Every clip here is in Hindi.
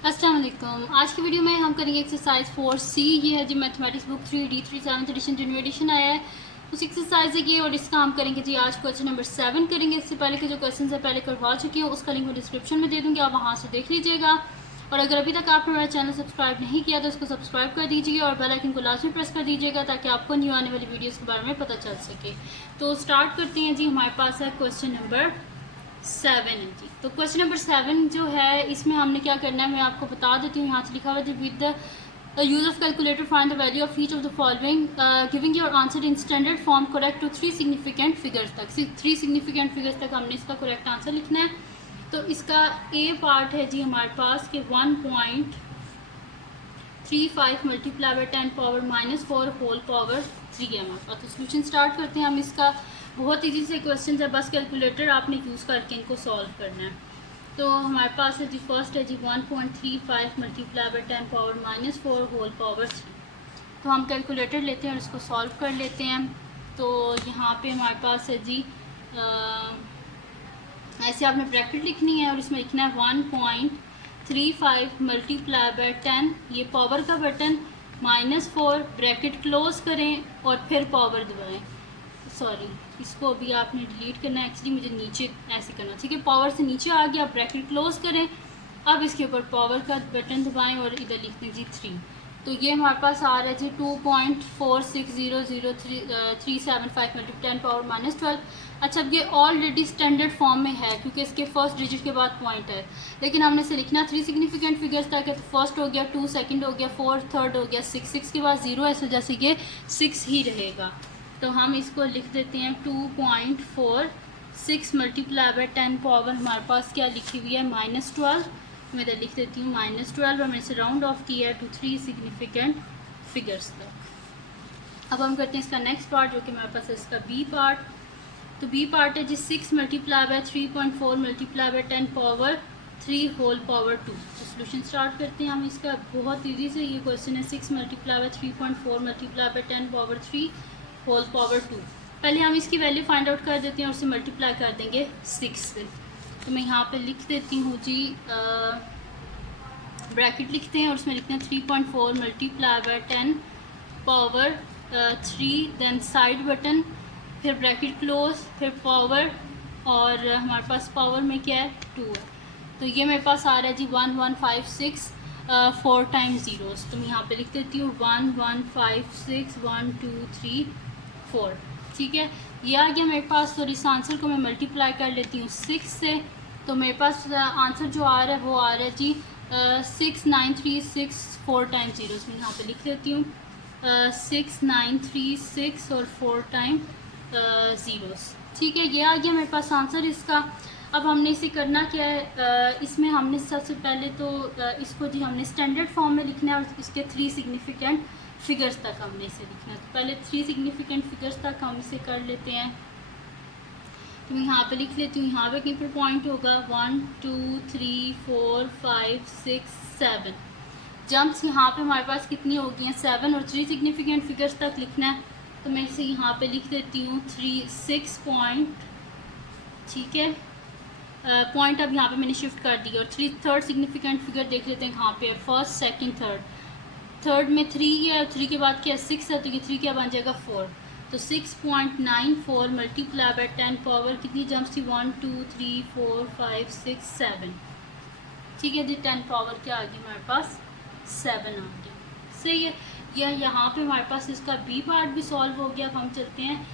अस्सलाम वालेकुम। आज की वीडियो में हम करेंगे एक्सरसाइज 4C। ये है जी mathematics book 3D3 7th edition जो न्यू एडिशन आया है उस एक्सरसाइज है ये, और इसका हम करेंगे जी आज क्वेश्चन नंबर 7 करेंगे। इससे पहले के जो क्वेश्चन है पहले करवा चुकी हूँ, उसका लिंक मैं डिस्क्रिप्शन में दे दूँगी, आप वहाँ से देख लीजिएगा। और अगर अभी तक आपने मेरा चैनल सब्सक्राइब नहीं किया तो उसको सब्सक्राइब कर दीजिए और बेल आइकन को लाजमी प्रेस कर दीजिएगा ताकि आपको न्यू आने वाली वीडियोज़ के बारे में पता चल सके। तो स्टार्ट करते हैं जी। हमारे पास है क्वेश्चन नंबर 7 है जी। तो क्वेश्चन नंबर 7 जो है इसमें हमने क्या करना है मैं आपको बता देती हूँ। यहाँ से लिखा हुआ है with the use of calculator find the value of each of the following giving your answer in standard form correct to 3 significant figures तक। 3 सिग्निफिकेंट फिगर्स तक हमने इसका करेक्ट आंसर लिखना है। तो इसका ए पार्ट है जी हमारे पास कि 1.35 multiply by 10 power -4 whole power 3 है हमारे पास। तो सोल्यूशन स्टार्ट करते हैं हम इसका। बहुत ईजी से क्वेश्चन है, बस कैलकुलेटर आपने यूज़ करके इनको सॉल्व करना है। तो हमारे पास है जी फर्स्ट है जी 1.35 multiply by 10 power -4 whole power 3। तो हम कैलकुलेटर लेते हैं और इसको सॉल्व कर लेते हैं। तो यहाँ पे हमारे पास है जी ऐसे आपने ब्रैकेट लिखनी है और इसमें लिखना है 1.35 मल्टीप्लाई बाई 10, ये पावर का बटन, -4 ब्रैकेट क्लोज करें और फिर पावर दबाएं। सॉरी, इसको अभी आपने डिलीट करना है, एक्चुअली मुझे नीचे ऐसे करना, ठीक है। पावर से नीचे आ गया, ब्रैकेट क्लोज करें, अब इसके ऊपर पावर का बटन दबाएं और इधर लिख दें जी 3। तो ये हमारे पास आ रहा है जी 2.46000375 मल्टीप्लाई 10 पावर -12। अच्छा, अब ये ऑलरेडी स्टैंडर्ड फॉर्म में है क्योंकि इसके फर्स्ट डिजिट के बाद पॉइंट है, लेकिन हमने इसे लिखना 3 सिग्निफिकेंट फिगर्स तक है। तो फर्स्ट हो गया 2, सेकंड हो गया 4, थर्ड हो गया 6, 6 के बाद 0 है, इस वजह से ये 6 ही रहेगा। तो हम इसको लिख देते हैं 2.46 मल्टीप्लाई बाई 10 पावर हमारे पास क्या लिखी हुई है -12। मैं इधर लिख देती हूँ -12 और मैंने इसे राउंड ऑफ किया है टू 3 सिग्निफिकेंट फिगर्स तक। अब हम करते हैं इसका नेक्स्ट पार्ट जो कि हमारे पास है इसका बी पार्ट। तो बी पार्ट है जी 6 multiply by 3.4 multiply by 10 power 3 whole power 2। तो सोल्यूशन स्टार्ट करते हैं हम इसका। बहुत ईजी से ये क्वेश्चन है। 6 multiply by 3.4 multiply by 10 power 3 whole power 2। पहले हम इसकी वैल्यू फाइंड आउट कर देते हैं और उसे मल्टीप्लाई कर देंगे 6 से। तो मैं यहाँ पे लिख देती हूँ जी ब्रैकेट लिखते हैं और उसमें लिखते हैं 3.4 multiply by 10 power 3, then side button, फिर ब्रैकेट क्लोज, फिर पावर, और हमारे पास पावर में क्या है 2 है। तो ये मेरे पास आ रहा है जी 1156 4 टाइम्स ज़ीरोस। तो मैं यहाँ पे लिख देती हूँ 1156 1 2 3 4, ठीक है। ये आ गया मेरे पास। तो इस आंसर को मैं मल्टीप्लाई कर लेती हूँ 6 से। तो मेरे पास आंसर जो आ रहा है वो आ रहा है जी 6936 4 टाइम्स ज़ीरोस। मैं यहाँ पे लिख देती हूँ 6936 और 4 टाइम ज़ीरोस, ठीक है। ये आ गया मेरे पास आंसर इसका। अब हमने इसे करना क्या है, इसमें हमने सबसे पहले तो इसको जी हमने स्टैंडर्ड फॉर्म में लिखना है और इसके 3 सिग्निफिकेंट फिगर्स तक हमने इसे लिखना है। तो पहले 3 सिग्निफिकेंट फिगर्स तक हम इसे कर लेते हैं। तो मैं यहाँ पे लिख लेती हूँ, यहाँ पे कहीं पर पॉइंट होगा 1 2 3 4 5 6 7 जंप्स यहाँ पे हमारे पास कितनी हो गई हैं 7, और 3 सिग्निफिकेंट फिगर्स तक लिखना है। तो मैं इसे यहाँ पे लिख देती हूँ 6 पॉइंट, ठीक है। पॉइंट अब यहाँ पे मैंने शिफ्ट कर दिया। और थर्ड सिग्निफिकेंट फिगर देख लेते हैं कहाँ पे है, फर्स्ट सेकंड थर्ड। थर्ड में 3 है और 3 के बाद क्या 6 है, तो ये 3 क्या बन जाएगा 4। तो 6.94 मल्टीप्लाई बाई 10 पावर कितनी जंप्स थी 1 2 3 4 5 6 7, ठीक है जी। 10 पावर क्या आ गई हमारे पास 7 आ गई, सही है। यहाँ पे हमारे पास इसका बी पार्ट भी सॉल्व हो गया। अब हम चलते हैं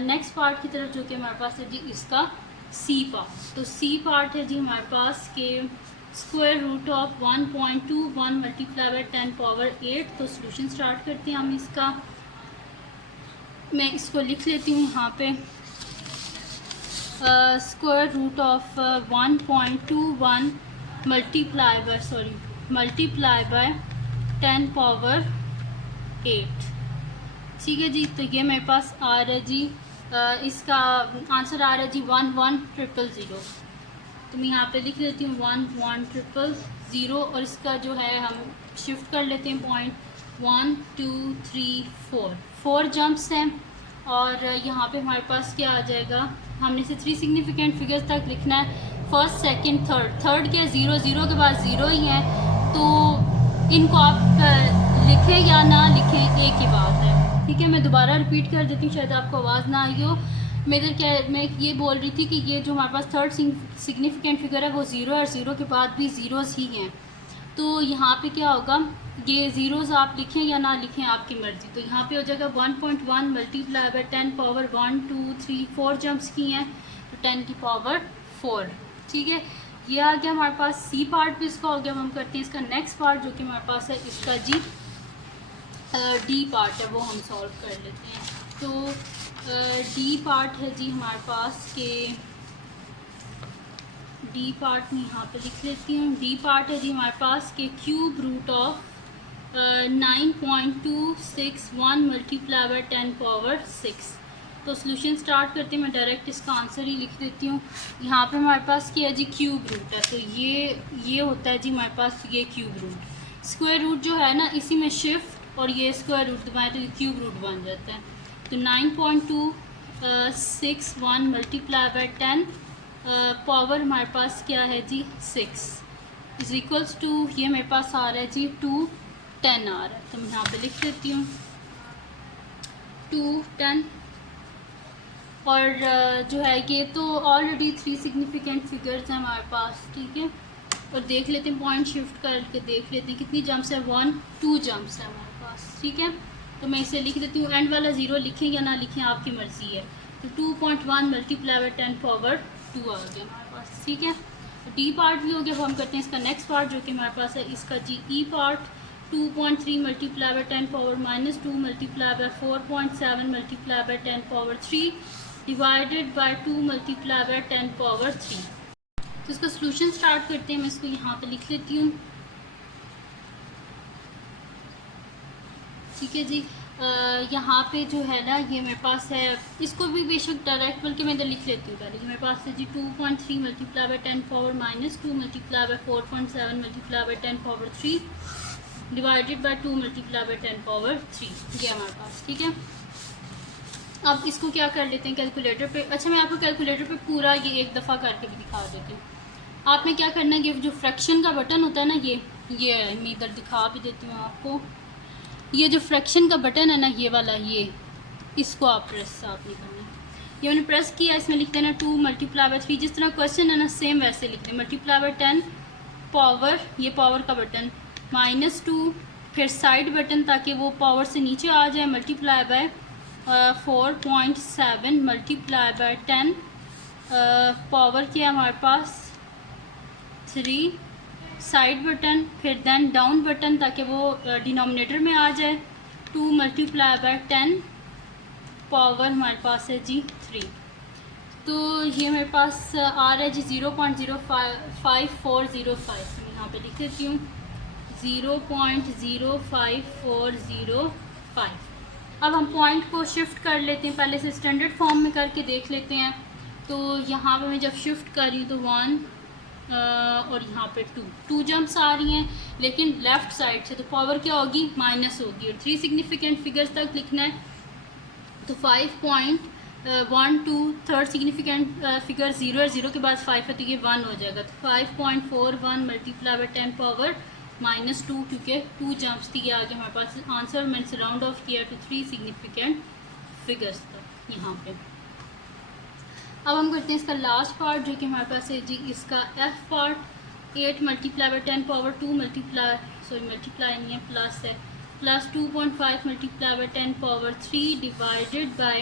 नेक्स्ट पार्ट की तरफ जो कि हमारे पास है जी इसका सी पार्ट। तो सी पार्ट है जी हमारे पास के square root of 1.21 multiply by 10 power 8। तो सोल्यूशन स्टार्ट करते हैं हम इसका। मैं इसको लिख लेती हूँ यहाँ पे square root of 1.21 multiply by 10 power 8, ठीक है जी। तो ये मेरे पास आ रहा है जी इसका आंसर आ रहा है जी 11000। तो मैं यहाँ पे लिख देती हूँ 11000 और इसका जो है हम शिफ्ट कर लेते हैं पॉइंट 1 2 3 4 जंप्स हैं। और यहाँ पे हमारे पास क्या आ जाएगा, हमने इसे 3 सिग्निफिकेंट फिगर्स तक लिखना है, फर्स्ट सेकंड थर्ड। थर्ड क्या 0 0 के बाद 0 ही है, तो इनको आप लिखें या ना लिखें एक ही बात है, ठीक है। मैं दोबारा रिपीट कर देती हूँ, शायद आपको आवाज़ ना आई हो। मैं ये बोल रही थी कि ये जो हमारे पास थर्ड सिग्निफिकेंट फिगर है वो ज़ीरो है, और ज़ीरो के बाद भी ज़ीरोज़ ही हैं। तो यहाँ पे क्या होगा, ये ज़ीरोज़ आप लिखें या ना लिखें आपकी मर्ज़ी। तो यहाँ पे हो जाएगा 1.1 मल्टीप्लाई बाय 10 पावर 1 2 3 4 जंप्स की हैं, तो 10 की पावर 4, ठीक है। ये आ गया हमारे पास सी पार्ट भी इसका हो गया। हम करते हैं इसका नेक्स्ट पार्ट जो कि हमारे पास है इसका जी डी पार्ट है, वो हम सॉल्व कर लेते हैं। तो डी पार्ट है जी हमारे पास के डी पार्ट में यहाँ पे लिख लेती हूँ। डी पार्ट है जी हमारे पास के cube root of 9.261 multiply by 10 power 6। तो सोल्यूशन स्टार्ट करते हैं। मैं डायरेक्ट इसका आंसर ही लिख देती हूँ। यहाँ पे हमारे पास क्या है जी, क्यूब रूट है, तो ये होता है जी हमारे पास ये क्यूब रूट। स्क्वायर रूट जो है ना, इसी में शिफ्ट और ये स्क्वायर रूट दबाएँ तो ये क्यूब रूट बन जाता है। तो 9.261 मल्टीप्लाई बाय 10 पावर हमारे पास क्या है जी 6 इज इक्वल्स टू, ये मेरे पास आ रहा है जी 210 आ रहा है। तो मैं यहाँ पे लिख देती हूँ 210। और जो है ये तो ऑलरेडी 3 सिग्निफिकेंट फिगर्स हैं हमारे पास, ठीक है। और देख लेते हैं, पॉइंट शिफ्ट करके देख लेते हैं कितनी जंप्स है, 1 2 जंप्स है हमारे पास, ठीक है। तो मैं इसे लिख देती हूँ। एंड वाला ज़ीरो लिखें या ना लिखें आपकी मर्ज़ी है। तो 2.1 मल्टीप्लाई बाय 10 पावर 2 आ गया हमारे पास, ठीक है। डी पार्ट भी हो गया। अब हम करते हैं इसका नेक्स्ट पार्ट जो कि हमारे पास है इसका G E part. 2.3 multiply by 10 power -2 multiply by 4.7 multiply by 10 power 3 divided by 2 multiply by 10 power 3। तो इसका सोल्यूशन स्टार्ट करते हैं। मैं इसको यहाँ पे लिख लेती हूँ, ठीक है जी। यहाँ पे जो है ना, ये मेरे पास है, इसको भी बेशक डायरेक्ट बल्कि मैं इधर लिख लेती हूँ पहले। मेरे पास है जी 2.3 multiply by 10 power -2 multiply by 4.7 multiply by 10 power 3 divided by 2 multiply by 10 power 3, ये हमारे पास, ठीक है। अब इसको क्या कर लेते हैं कैलकुलेटर पे। अच्छा, मैं आपको कैलकुलेटर पे पूरा ये एक दफ़ा करके भी दिखा देती हूँ। आपने क्या करना है, ये जो फ्रैक्शन का बटन होता है ना, ये मैं इधर दिखा भी देती हूँ आपको। ये जो फ्रैक्शन का बटन है ना, ये वाला, ये इसको आप प्रेस आपने करना है। ये मैंने प्रेस किया, इसमें लिख देना 2 मल्टीप्लाई बाय 3। जिस तरह क्वेश्चन है ना, सेम वैसे लिख दें। मल्टीप्लाई बाय 10 पावर, ये पावर का बटन, -2, फिर साइड बटन ताकि वो पावर से नीचे आ जाए, multiply by 4.7 multiply by 10 power क्या है हमारे पास 3, साइड बटन, फिर देन डाउन बटन ताकि वो डिनोमिनेटर में आ जाए, 2 मल्टीप्लाई बाय 10 पावर हमारे पास है जी 3। तो ये मेरे पास आ रहा है जी 0.05405। मैं यहाँ पे लिख देती हूँ 0.05405। अब हम पॉइंट को शिफ्ट कर लेते हैं, पहले से स्टैंडर्ड फॉर्म में करके देख लेते हैं। तो यहाँ पे मैं जब शिफ्ट कर रही हूँ तो 1 और यहाँ पे 2 जंप्स आ रही हैं, लेकिन लेफ़्ट साइड से, तो पावर क्या होगी, माइनस होगी। और 3 सिग्निफिकेंट फिगर्स तक लिखना है, तो 5.12 थर्ड सिग्निफिकेंट फिगर 0 है, 0 के बाद 5 है तो ये 1 हो जाएगा। तो 5.41 मल्टीप्लाई बाय 10 पावर -2, क्योंकि 2 जंप्स थी। आगे हमारे पास आंसर मैंने राउंड ऑफ किया टू 3 सिग्निफिकेंट फिगर्स तक यहाँ पे। अब हम करते हैं इसका लास्ट पार्ट जो कि हमारे पास है जी इसका F part. 8 multiply by 10 power 2 multiply नहीं है, प्लस है, plus 2.5 multiply by 10 power 3 divided by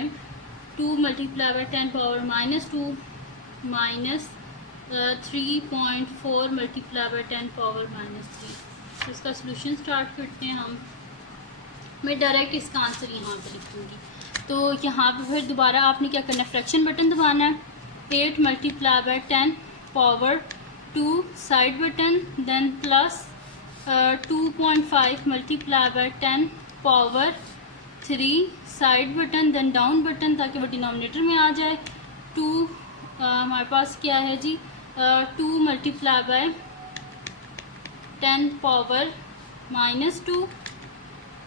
2 multiply by 10 power -2 minus 3.4 multiply by 10 power -3। तो इसका सोल्यूशन स्टार्ट करते हैं हम। मैं डायरेक्ट इसका आंसर यहाँ पर लिखूँगी। तो यहाँ पे फिर दोबारा आपने क्या करना है, फ्रैक्शन बटन दबाना है। 8 multiply by 10 power 2 side button, then plus 2.5 multiply by 10 power 3 side button, then down button ताकि वो डिनोमिनेटर में आ जाए। 2 हमारे पास क्या है जी 2 multiply by 10 power -2,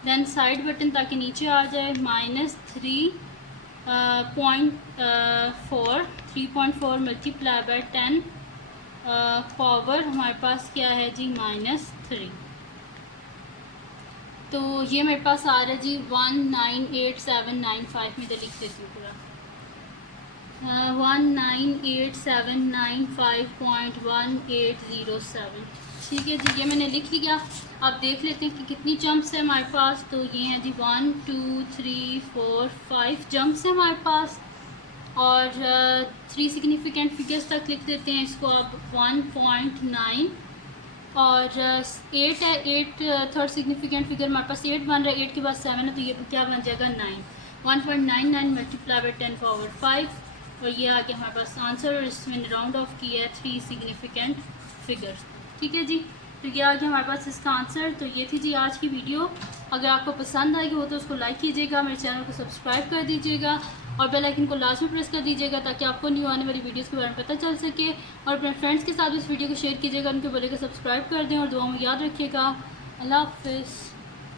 then side button ताकि नीचे आ जाए, -3.4 मल्टीप्लाई बाय 10 पावर हमारे पास क्या है जी -3। तो ये मेरे पास आ रहा है जी 198795 में, तो लिख देती हूँ पूरा 198795.1807। ठीक है जी, ये मैंने लिख लिया। अब देख लेते हैं कि कितनी जंप्स है हमारे पास। तो ये हैं जी 1 2 3 4 5 जंप्स है हमारे पास। और 3 सिग्निफिकेंट फिगर्स तक लिख देते हैं इसको अब 1.9 और 8 है। 8 थर्ड सिग्निफिकेंट फिगर हमारे पास 8 बन रहा है। 8 के बाद 7 है, तो ये क्या बन जाएगा 9। 1.99 मल्टीप्लाई बाई 10 पावर 5 और ये आ गया हमारे पास आंसर। और इसमें राउंड ऑफ किया है 3 सिग्निफिकेंट फिगर्स। ठीक है जी, तो ये आ गया हमारे पास इसका आंसर। तो ये थी जी आज की वीडियो। अगर आपको पसंद आएगी हो तो उसको लाइक कीजिएगा, मेरे चैनल को सब्सक्राइब कर दीजिएगा और बेल आइकन को लाजमी प्रेस कर दीजिएगा ताकि आपको न्यू आने वाली वीडियोस के बारे में पता चल सके। और अपने फ्रेंड्स के साथ इस वीडियो को शेयर कीजिएगा, उनको बोलेगा सब्सक्राइब कर दें और दुआ में याद रखिएगा। अल्लाह हाफ़िज़।